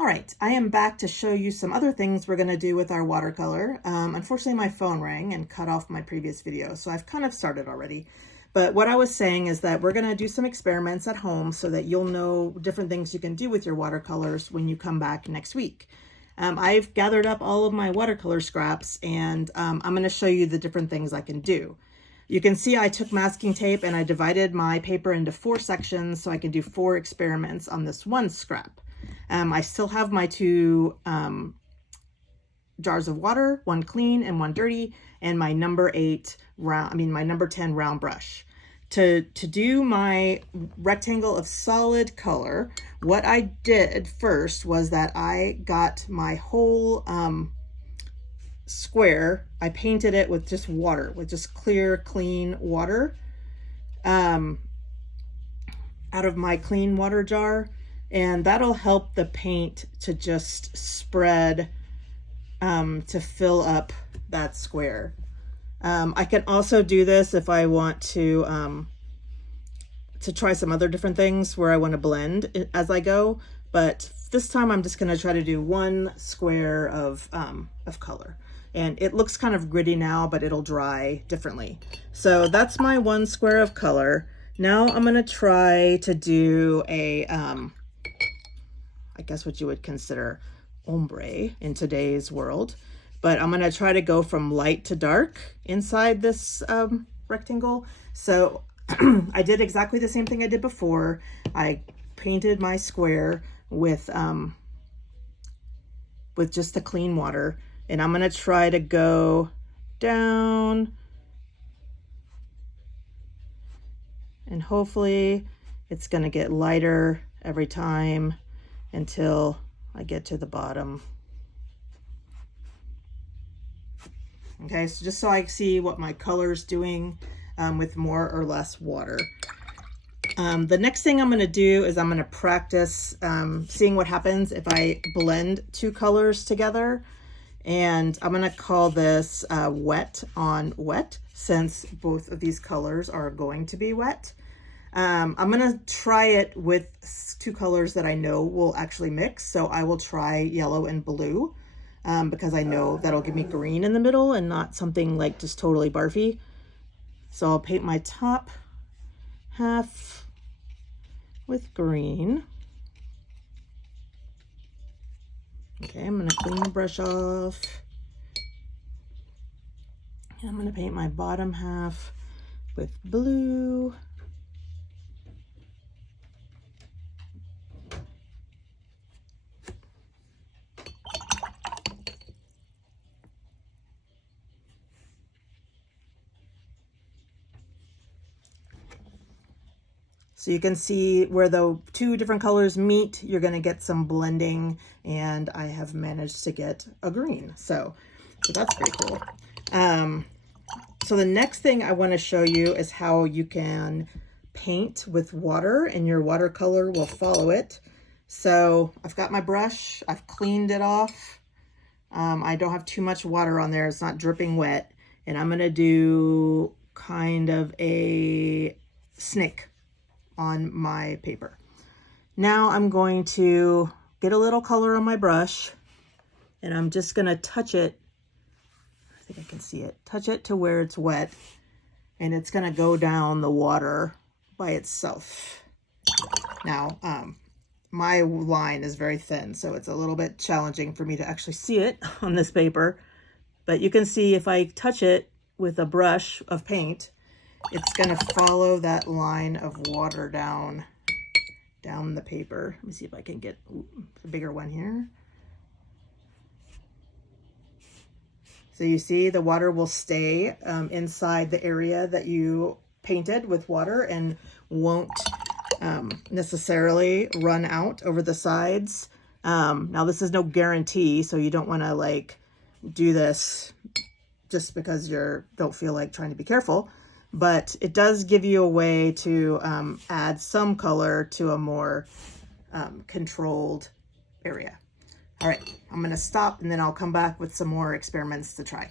All right, I am back to show you some other things we're going to do with our watercolor. Unfortunately, my phone rang and cut off my previous video, so I've kind of started already. But what I was saying is that we're going to do some experiments at home so that you'll know different things you can do with your watercolors when you come back next week. I've gathered up all of my watercolor scraps, and I'm going to show you the different things I can do. You can see I took masking tape and I divided my paper into 4 sections so I can do 4 experiments on this one scrap. I still have my 2 jars of water, one clean and one dirty, and my number 10 round brush. To do my rectangle of solid color, what I did first was that I got my whole square, I painted it with just water, with just clear, clean water out of my clean water jar. And that'll help the paint to just spread, to fill up that square. I can also do this if I want to try some other different things where I want to blend as I go. But this time I'm just going to try to do one square of color. And it looks kind of gritty now, but it'll dry differently. So that's my one square of color. Now I'm going to try to do a I guess what you would consider ombre in today's world. But I'm going to try to go from light to dark inside this rectangle. So I did exactly the same thing I did before. I painted my square with just the clean water. And I'm going to try to go down. And hopefully it's going to get lighter every time until I get to the bottom. Okay, so just so I see what my color's doing with more or less water. The next thing I'm going to do is I'm going to practice seeing what happens if I blend 2 colors together. And I'm going to call this wet on wet, since both of these colors are going to be wet. I'm going to try it with 2 colors that I know will actually mix. So I will try yellow and blue because I know that'll give me green in the middle and not something like just totally barfy. So I'll paint my top half with green. Okay, I'm going to clean the brush off. And I'm going to paint my bottom half with blue. So you can see where the 2 different colors meet, you're going to get some blending, and I have managed to get a green. So that's pretty cool. So the next thing I want to show you is how you can paint with water, and your watercolor will follow it. So I've got my brush, I've cleaned it off. I don't have too much water on there, it's not dripping wet. And I'm going to do kind of a snake on my paper. Now I'm going to get a little color on my brush, and I'm just going to touch it. I think I can see it. Touch it to where it's wet, and it's going to go down the water by itself. Now, my line is very thin, so it's a little bit challenging for me to actually see it on this paper. But you can see if I touch it with a brush of paint, it's going to follow that line of water down the paper. Let me see if I can get a bigger one here. So you see the water will stay inside the area that you painted with water and won't necessarily run out over the sides. Now this is no guarantee, so you don't want to like do this just because you don't feel like trying to be careful. But it does give you a way to add some color to a more controlled area. All right, I'm going to stop, and then I'll come back with some more experiments to try.